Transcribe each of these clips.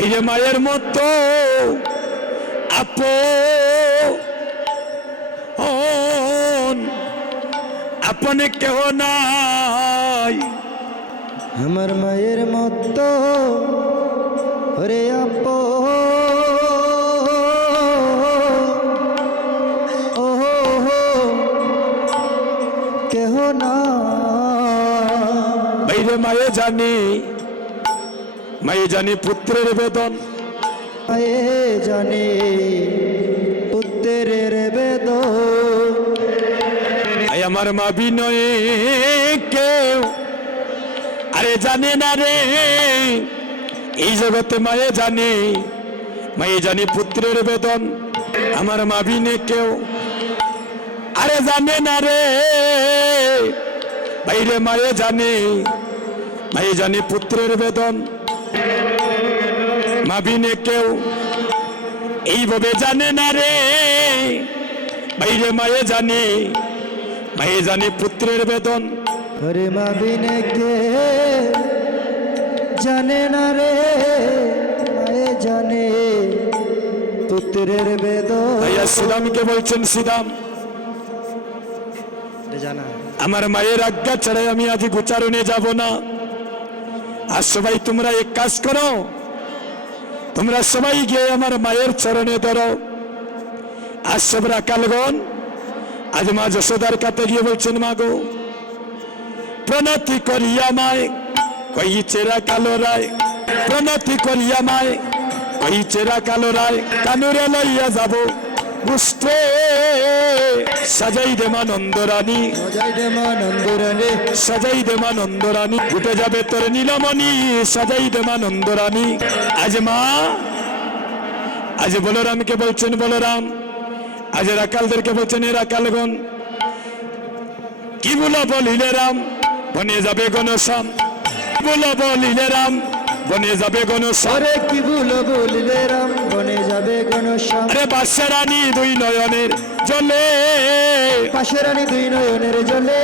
বাইরে মায়ের মতো আপনে কেহ নাই। আমার মায়ের মতো ওরে কেহ না। বাইরে মায়ে জানি পুত্রের বেদন, মায়ে জানে পুত্রের বেদন। আমার মা বিনয়ে কেউ আরে জানে না রে, এই জগতে মায়ে জানি পুত্রের বেদন। আমার মা বিনে কেউ আরে জানে না রে, বাইরে মায়ে জানি পুত্রের বেদন। মা বিনে কেউ এইভাবে জানে না রে, বাইরে মায়ে জানি পুত্রের বেদন। ওরে মা বিনে কে জানে না রে, মায়ে জানে পুত্রের বেদন। ভাইয়া শ্রীরামকে বলছেন, শ্রীরাম জানা আমার মায়ের আজ্ঞা ছাড়াই আমি আজ গোচারণে যাব না। আর সবাই তোমরা এক কাজ করো, তোমরা সবাই গিয়ে আমার মায়ের চরণে ধরো। আজ সব রাখালগণ আজ মা যশোদার কাছে গিয়ে বলছেন, মা গো প্রণতি করিয়া মায় কইছে রাখালো রায়, প্রণতি করিয়া মায় কইছে রাখালো রায়, কানুরে লইয়া যাব বুঝতে সাজাই দে মা নন্দরানী, সাজাই দে মা নন্দরানী, উঠে যাবে তোর নীলমণি, সাজাই দে মা নন্দরানী। আজ বলরামকে বলছেন, বলরাম আজ রাখালদেরকে বলছেন, এ রাখালগণ কি বলো বলিলে রাম বনে যাবে গণশ্যাম, বলো বলিলে রাম বনে যাবে গণশ্যাম। আরে কি বলিলে রাম বনে যাবে গণশ্যাম। আরে পাশে রানী দুই নয়নের জলে, পাশে রানী দুই নয়নের জলে,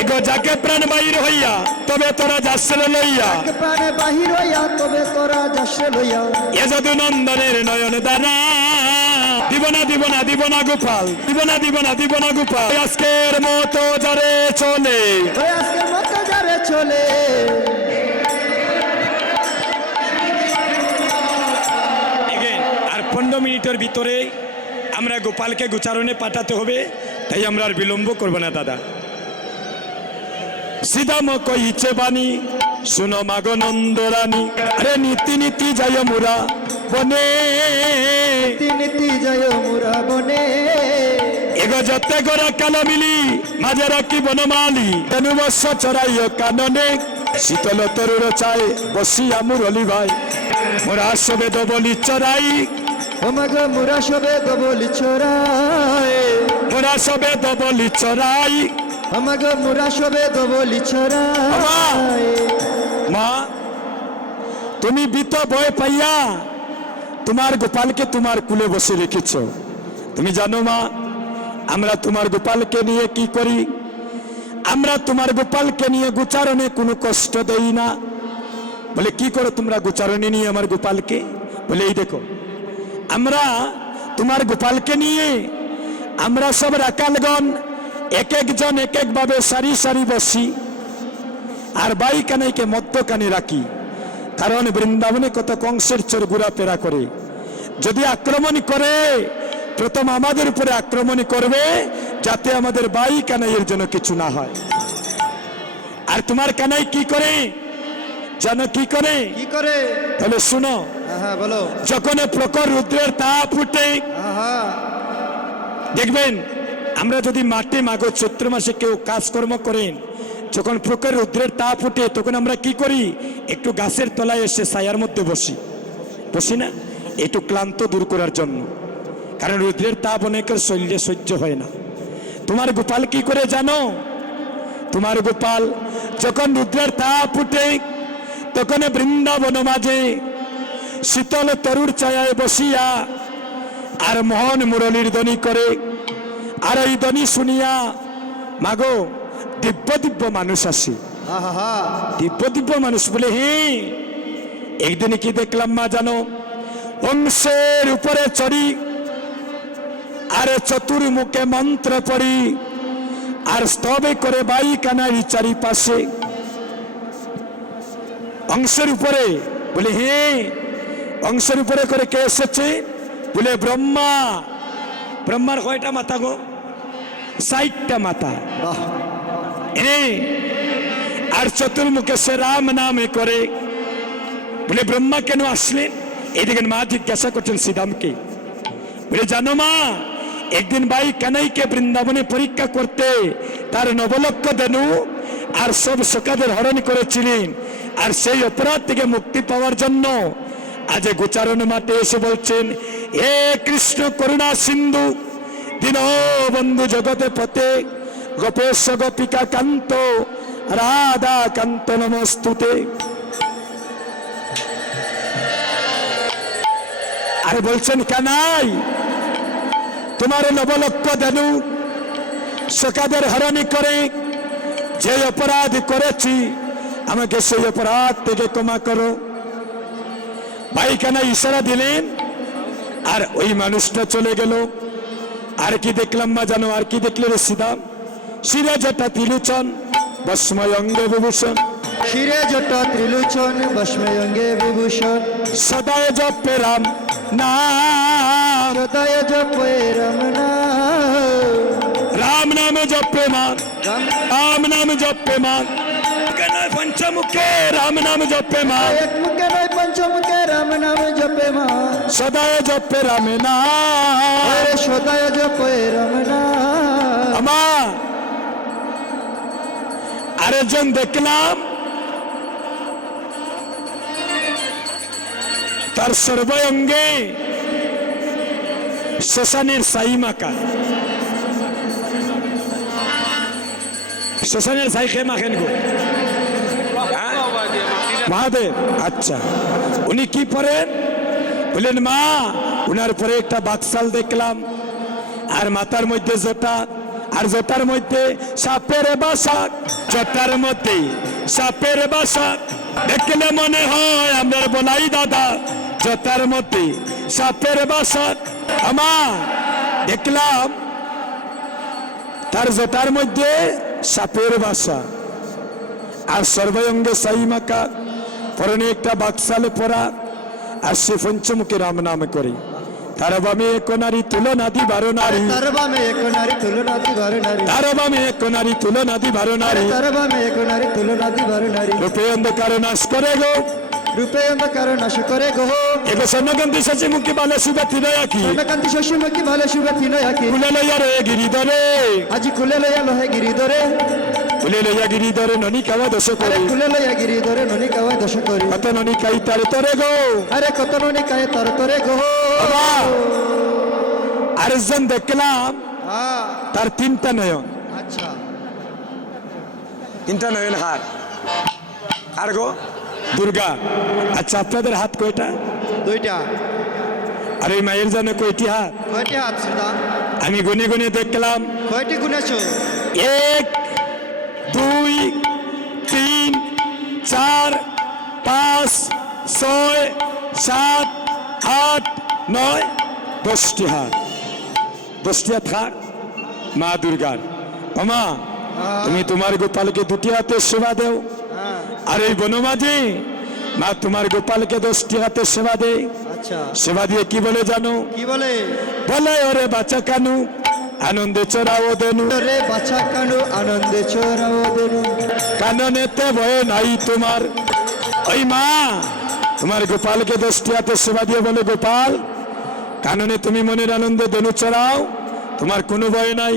এগো যাকে প্রাণ বাহির হইয়া তবে তোরা যাচ্ছিল লইয়া, প্রাণ বাহির হইয়া তবে তোরা যাচ্ছে লইয়া, এ যদু নন্দনের নয়ন দানা, দিব না দিব না দিব না গোপাল, দিব না দিব না দিব না গোপাল, আজকের মতো যারে চলে, আজকের মতো যারে চলে। আর 15 মিনিটের ভিতরে আমরা গোপালকে গোচারণে পাঠাতে হবে, তাই আমরা আর বিলম্ব করব না দাদা। শ্রীদাম কইছে বাণী শুনো মাগো নন্দরানী, আরে নীতি নীতি যায় মুরা বনে, নীতি নীতি যায় মুরা বনে, এগো যতে গোরা কালো মিলি মাঝে রাখি বনমালি, তেনু বর্ষ চড়াইও কাননে, শীতল তরুর চাই বসিয়া মুরলি ভাই, মোরা সবে দবলি চড়াই, ওমাগো মুরা সবে দবলি চড়াই, মোরা সবে দবলি চড়াই, আমাগো মুরা সবে দবলি চড়াই। মা তুমি বিত ভয় পাইয়া তোমার গোপালকে তোমার কুলে বসে রেখেছ। তুমি জানো মা আমরা তোমার গোপালকে নিয়ে কি করি, আমরা তোমার গোপালকে নিয়ে গোচারণে কোনো কষ্ট দেই না। বলে কি করো তোমরা গোচারণে নিয়ে আমার গোপালকে? বলে এই দেখো আমরা তোমার গোপালকে নিয়ে আমরা সব রাখালগণ এক একজন এক এক ভাবে সারি সারি বসি, আর বাই কানাইকে মধ্যখানে রাখি, কারণ বৃন্দাবনে কত কংসের চোর ঘোরাফেরা করে, যদি আক্রমণ করে প্রথম আমাদের উপরে আক্রমণ করবে, যাতে আমাদের বাই কানাইয়ের জন্য কিছু না হয়। আর তোমার কানাই কি করে জানো? কি করে? কি করে? তাহলে শুনো, বলো। যখন প্রখর রুদ্রের তাপ উঠে, দেখবেন আমরা যদি মাঠে মাগো চৈত্র মাসে কেউ কাজকর্ম করেন, যখন প্রখর রুদ্রের তাপ উঠে তখন আমরা কি করি? একটু গাছের তলায় এসে ছায়ার মধ্যে বসি না, একটু ক্লান্ত দূর করার জন্য, কারণ রুদ্রের তাপ অনেকের শরীরে সহ্য হয় না। তোমার গোপাল কি করে জানো? তোমার গোপাল যখন রুদ্রের তাপ উঠে তখন বৃন্দাবন মাঝে শীতল তরুর ছায়ায় বসিয়া আর মোহন মুরলীর ধ্বনি করে, আর এই ধ্বনি শুনিয়া মাগো দিব্য দিব্য মানুষ আসে, দিব্য দিব্য মানুষ বলে হে একদিন কি দেখলাম মা জানো, হংসের উপরে চড়ি আরে চতুর্মুখে মন্ত্র পড়ি আর স্তবে করে বাই কানাই চারিপাশে। হংসের উপরে বলে হ্যাঁ, হংসের উপরে করে কে এসেছে? বলে ব্রহ্মা। ব্রহ্মার কয়টা মাথা গো? 60টা মাথা। বাহ, হ্যাঁ, আর চতুর্মুখে সে রাম নামে করে। বলে ব্রহ্মা কেন আসলেন? এদিকে মা জিজ্ঞাসা করছেন শ্রীরামকে। বলে জানো মা, একদিন ভাই কানাইকে বৃন্দাবনে পরীক্ষা করতে তার নবলক্ষ দেনু আর সব সখাদের হরণ করেছিলেন, আর সেই অপরাধ থেকে মুক্তি পাওয়ার জন্য আজ গোচারণ মাঠে এসে বলছেন, হে কৃষ্ণ করুণা সিন্ধু দীনবন্ধু জগতে পতে গোপেশ গোপিকা কান্ত রাধা কান্ত নমস্তুতে। আর বলছেন কানাই, তোমার নবলক্ষ দেনু সখাদের হরণি করে যে অপরাধ করেছি আমাকে সেই অপরাধ থেকে ক্ষমা করো। ভাই কানাই ইশারা দিলেন আর ওই মানুষটা চলে গেল। আর কি দেখলাম মা জানো? আর কি দেখলে রে শ্রীরাম? শিরে জটা তিলুচন বস্ময় অঙ্গে বিভূষণ, শিরে জটা ত্রিলোচন ভস্মে অঙ্গে বিভূষণ, সদায় জপে রাম নাম, সদায় জপে রাম নাম, রাম নামে জপে মান, রাম রাম নামে জপে মান, নয় পঞ্চমুখে রাম নাম জপে মান, এক মুখে নয় পঞ্চমুখে রাম নাম জপে মা, সদায় জপে রামে নাম। আরে সদায় জপে রাম নাম। আমা আরেকজন দেখলাম তার সর্বঙ্গে শ্মশানের সাই মাকা। শ্মশানের সাই খেয়ে মাখেন গো মহাদেব। আচ্ছা, উনি কি পড়েন? বললেন মা, উনার পরে একটা বাকশাল দেখলাম আর মাথার মধ্যে জটা, আর জটার মধ্যে সাপের বাসা, জটার মধ্যে সাপের বাসা। দেখলে মনে হয় আমার বলাই দাদা, জটার মধ্যে সাপের বাসা। আমা দেখলাম তার জটার মধ্যে সাপের বাসা আর সর্বঙ্গে সাই মাকা, পরনে একটা বাকশালে পরা, আর সে পঞ্চমুখী রাম নাম করে। তার বামে এক নারী তুলনা দি বারো নারী, তার বামে এক নারী তুলনা দি বারো নারী, তার বামে এক নারী তুলনা দি বারো নারী, তার বামে এক নারী তুলনা দি বারো নারী, রূপে অন্ধকার নাশ করে গো, রূপে অন্ধকার নাশ করে গো, এগো স্বর্ণকান্তি শশী মুখী বালে শুভে তিনয়া কি, স্বর্ণকান্তি শশীমুখী ভালে শুভে তিনয়া কি, ফুলে লইয়া রে গিরিধরে, আজি খুলে লইয়া লহে গিরিধরে, ফুলে লইয়া গিরিধরে ননী কাওয়া দোষ আরে করে, খুলে লইয়া গিরিধরে ননী কাওয়ায় দশ করি, কত ননী কাই তার তরে গো। আরে কত ননী কায়ে তর তরে গো। বাবা, আরেকজন দেখলাম হ্যাঁ, তার 3টা নয়ন, আচ্ছা, 3টা নয়ন হাত। আর গো দুর্গা। আচ্ছা, আপনাদের হাত কয়টা? দুইটা। আর এই মায়ের জন্য কয়টি হাত? কয়টি হাত শ্রোতা? আমি গুনে গুনে দেখলাম কয়টি গুনেছো? 1 2 3 4 5 6 7 8 9 10টি হাত। 10টি হাত হাত মা দুর্গার। মামা, তুমি তোমার গোপালকে 2টি হাতে সেবা দেও, হ্যাঁ, আর এই বনমাঝি মা তোমার গোপালকে 10টি হাতে সেবা দে। আচ্ছা, সেবা দিয়ে কি বলে জানো? কি বলে? বলে ওরে বাচ্চা কানু আনন্দে চড়াও দেনু, রে বাছা কানু আনন্দে চোরাও দেনু, কাননেতে ভয় নাই তোমার। ওই মা তোমার গোপালকে 10টি হাতে সেবা দিয়ে বলে, গোপাল কাননে তুমি মনের আনন্দে দেনু চড়াও, তোমার কোনো ভয় নাই।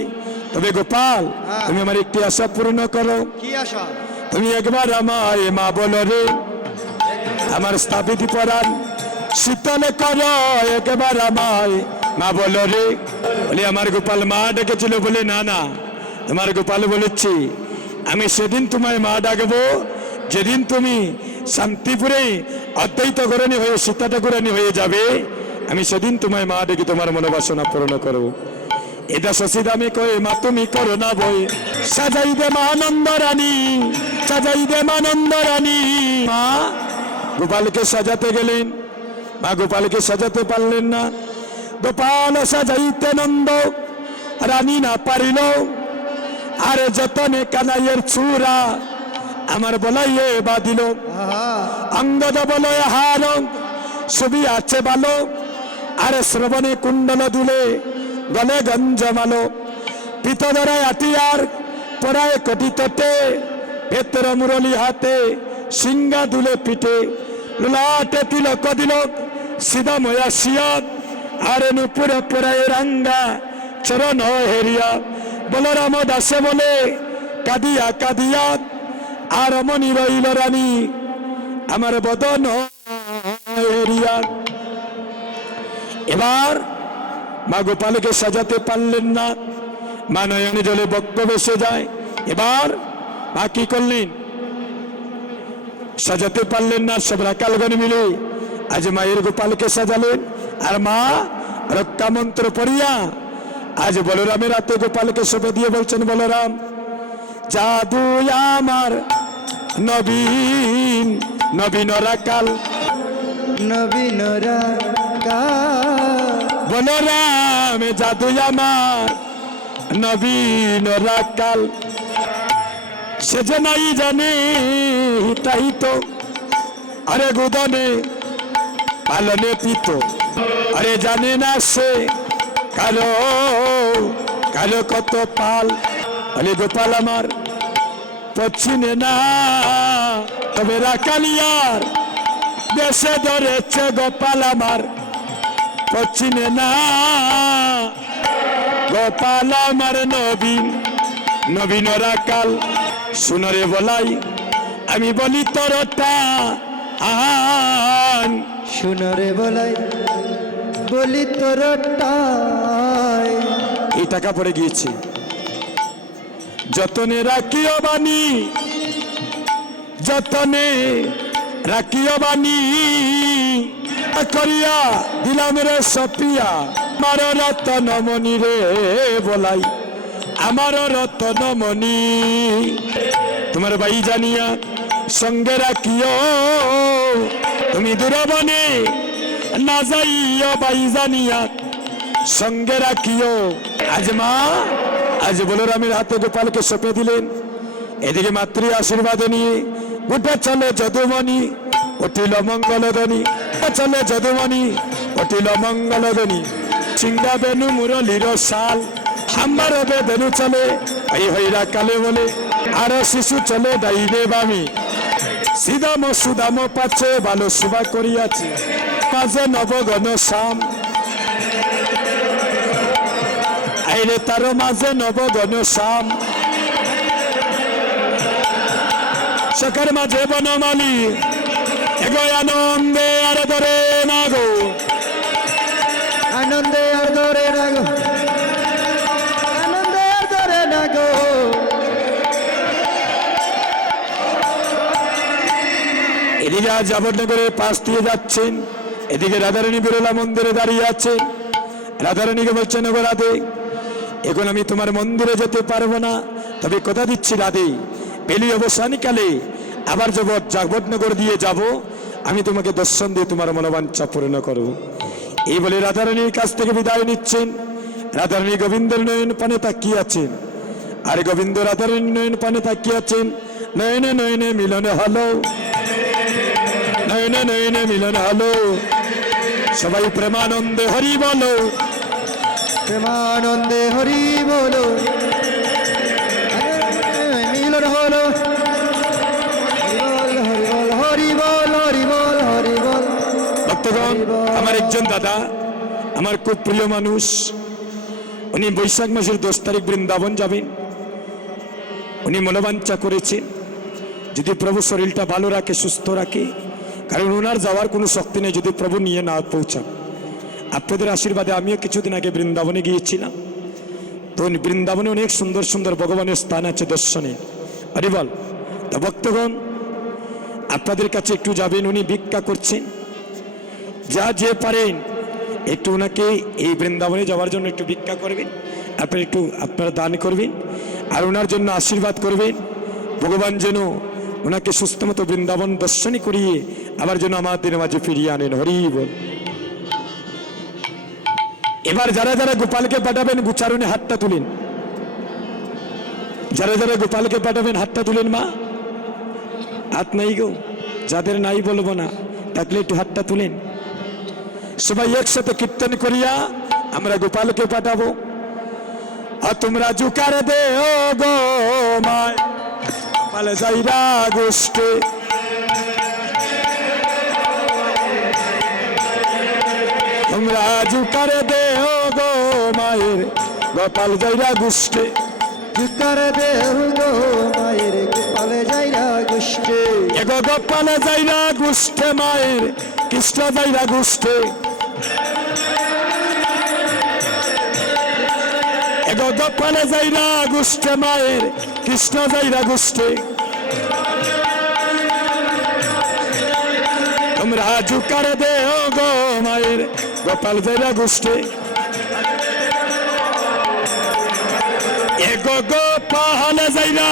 তবে গোপাল, তুমি আমার একটি আশা পূর্ণ করো। কি আশা? তুমি একবার আমায় মা বলো রে, আমার স্থাপিত পরাণ শীতলে করো একবার আমায় মা বলো রে। বলে আমার গোপাল মা ডেকেছিল? বলে না না, তোমার গোপাল বলেছি আমি সেদিন তোমায় মা ডাকবো যেদিন তুমি শান্তিপুরে অদ্বৈত গরণী হয়ে সীতা ঠাকুরানী হয়ে যাবে, আমি সেদিন তোমায় মা ডেকে তোমার মনোবাসনা পূর্ণ করবো। এটা শশীদামে কয়ে মা তুমি করো না বই, সাজাই দে মা আনন্দ রানী, সাজাই দে মা আনন্দ রানী। মা গোপালকে সাজাতে গেলেন, মা গোপালকে সাজাতে পারলেন না। গোপাল সাজাইতে নন্দ রানী না পারিল, আরে যতনে কানাইয়ের চূড়া আমার বলাইয়ে বাঁধিল। আহা অঙ্গদ বলয় হার ছবি আছে ভালো, আরে শ্রবণে কুণ্ডল দুলে গলে গঞ্জমালো। পিতধরায় আটিয়ার পড়ায় কটি তটে, ভেতর মুরলি হাতে সিংহা দুলে পিঠে। লাটে তিলক দিলক সিধা ময়া শিয়াত, আরে নুপুরে পড়ায় রাঙ্গা চরণ হেরিয়া। বলরাম দাসে বলে কাঁদিয়া কাঁদিয়া, আর মনি রইল রানী আমার বদন হেরিয়া। এবার মা গোপালকে সাজাতে পারলেন না, মা নয়নে জলে বক্ষ বেসে যায়। এবার মা কি করলেন? সাজাতে পারলেন না, সব রাকালগণ মিলে আজ মায়ের গোপালকে সাজালেন। আর মা রক্ষা মন্ত্র পড়িয়া আজ বলরামের হাতে গোপালকে সঁপে দিয়ে বলছেন, বলরাম জাদু আমার নবীন নবীন রাকাল, নবীন রাকাল, বলরাম জাদু আমার নবীন রাকাল। সে যে নাই জানে তাই তো, আরে গুদনে পালনে পিত, আরে জানে না সে কালো কালো কত পাল। আরে গোপাল আমার পশ্চিমে না, তবে রাকালিয়ার দেশে ধরেছে গোপাল আমার পশ্চিমে না। গোপাল আমার নবীন নবীন রাকাল। শুনরে বলাই আমি বলি তোরটা আন, শুনরে বলাই বলি তোরটাই। এই টাকা পড়ে গিয়েছে। যতনে রাখিও বাণী, যতনে রাখিও বাণী, করিয়া দিলাম রে সপিয়া আমার রতনমণি রে বলাই, আমার রতনমণি। তোমার ভাই জানিয়া সঙ্গে রাখিও, তুমি দূরবনে না যাইও ভাই জানিয়া সঙ্গে রাখিও। আজ মা আজ বলরামের হাতে গোপালকে সঁপে দিলেন। এদিকে মাতৃ আশীর্বাদ নিয়ে গোটা চলে যদুমণি, অটিল মঙ্গলধ্বনি, চলে যদুমণি অটিল মঙ্গলধ্বনি। সিংহা বেনু মুরলীর সাল, আমার বেনু চলে এই হইরা কালে বলে, আর শিশু চলে ডাইবে বামি। সিদাম সুদাম পাচ্ছে ভালো সেবা করিয়াছে, মাঝে নবগণ শাম, আইরে তার মাঝে নবগণ শাম। সকার মাঝে বনমালী এগো আনন্দে আর ধরে না গো, আনন্দে আর ধরে না গো, আনন্দে আর ধরে না গো। এদিকে আজ জাফরনগরের পাশ দিয়ে যাচ্ছেন, এদিকে রাধারানী বিরলা মন্দিরে দাঁড়িয়ে আছে। রাধারানীকে বলছেন, ওগো রাধে, এখন আমি তোমার মন্দিরে যেতে পারবো না, তবে কথা দিচ্ছি রাধে, বেলি অবসানকালে আবার যাব জাফরনগর দিয়ে যাব, আমি তোমাকে দর্শন দিয়ে তোমার মনোবাঞ্ছা পূর্ণ করব। এই বলে রাধারানীর কাছ থেকে বিদায় নিচ্ছেন। রাধারানী গোবিন্দের নয়ন পানে তাকিয়ে আছেন, আর গোবিন্দ রাধারানীর নয়ন পানে তাকিয়ে আছেন। নয়নে নয়নে মিলন হলো, নয়নে নয়নে মিলন হলো, সবাই প্রেমানন্দে হরি বলো, প্রেমানন্দে হরি বলো। মিলন হলো, হরি বল হরি বল হরি বল। ভক্তগণ, আমার একজন দাদা, আমার খুব প্রিয় মানুষ, উনি বৈশাখ মাসের 10 তারিখ বৃন্দাবন যাবেন। উনি মনোবাঞ্ছা করেছেন যদি প্রভু শরীরটা ভালো রাখে, সুস্থ রাখে, কারণ ওনার যাওয়ার কোনো শক্তি নেই যদি প্রভু নিয়ে না পৌঁছান। আপনাদের আশীর্বাদে আমিও কিছুদিন আগে বৃন্দাবনে গিয়েছিলাম। তো বৃন্দাবনে অনেক সুন্দর সুন্দর ভগবানের স্থান আছে দর্শনে, আরে বল। তা ভক্তগণ, আপনাদের কাছে একটু যাবেন, উনি ভিক্ষা করছেন, যা যে পারেন একটু ওনাকে এই বৃন্দাবনে যাওয়ার জন্য একটু ভিক্ষা করবেন, আপনারা দান করবেন, আর ওনার জন্য আশীর্বাদ করবেন। ভগবান যেন ওনাকে সুস্থ মতো বৃন্দাবন দর্শনী করিয়ে আবার যেন আমাদের মাঝে ফিরিয়ে আনেন। হরি বল। এবার যারা যারা গোপালকে পাঠাবেন গুচারণে হাতটা তুলেন। যারা যারা গোপালকে পাঠাবেন হাতটা তুলেন। মা হাত নাই গো, যাদের নাই বলবো না, থাকলে একটু হাতটা তুলেন। সবাই একসাথে কীর্তন করিয়া আমরা গোপালকে পাঠাবো। আর তোমরা জুকার দে ও গো মায় পালে যাইরা গোষ্ঠে, তোমরা জুকার দে ও গো মায়ের গোপাল যাইরা গোষ্ঠে, জুকার দেহ গো মায়ের গোপালে যাইরা গোষ্ঠে, এগো গোপালে যাইরা গোষ্ঠে মায়ের কৃষ্ণ যাইরা গোষ্ঠে, এগো গোপালে যাইরা গোষ্ঠে মায়ের কৃষ্ণ যাইরা গোষ্ঠে, তোমরা জুকার দে ও গো মায়ের গোপাল যাইরা গোষ্ঠে, এগো গোপালে যাইরা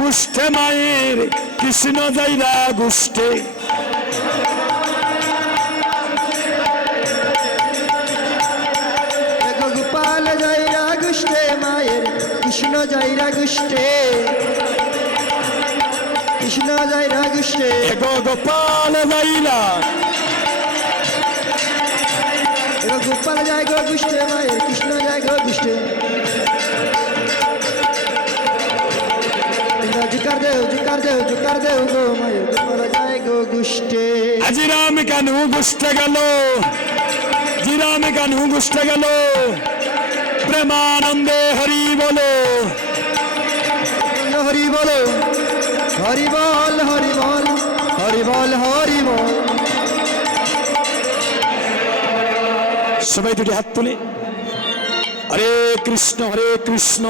গোষ্ঠে মায়ের কৃষ্ণ যাইরা গোষ্ঠে, এগো গোপাল যাইরা গোষ্ঠে মায়ের কৃষ্ণ যাইরা গোষ্ঠে, কৃষ্ণ যাইরা গোষ্ঠে, এগো গোপাল যাইরা, এগো গোপাল যাই গো গোষ্ঠে মায়ের কৃষ্ণ যাই গো গোষ্ঠে, জুকার দেও জুকার দেও গো মায়ের গোপাল যাই গো গোষ্ঠে। আজি রাম কানু গোষ্ঠে গেল, জিরাম কানু গোষ্ঠে গেল, প্রেমানন্দে হরি বলো, হরি বলো, হরি বল হরি বল হরি বল হরি বল। সবাই দুটি হাত তুলে হরে কৃষ্ণ